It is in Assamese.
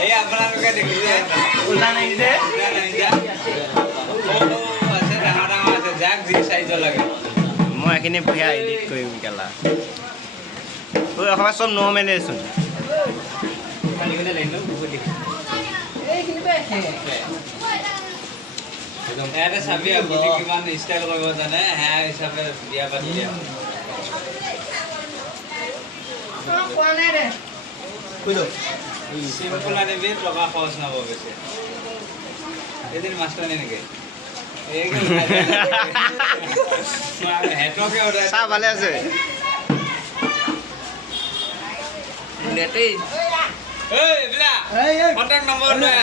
এই আপোনালোকে দেখিছে ওলা নাই যে আছে ডাঙৰ ডাঙৰ আছে যাক যি চাইজৰ লাগে মই এইখিনি বঢ়িয়া এডিট কৰিম কেলা ঐ অসমত চব নৰ্মেলেচোন ইয়াতে চাবি আপুনি কিমান ষ্টাইল কৰিব জানে সেয়া হিচাপে বিয়া পাতি দিয়া চিম্পুল আনিবি টকা খৰচ নহ'ব বেছি এদিন মাষ্টৰ নেকি হেঁতকে চাহ ভালে আছে এইবিলাক কণ্টেক্ট নম্বৰ লৈ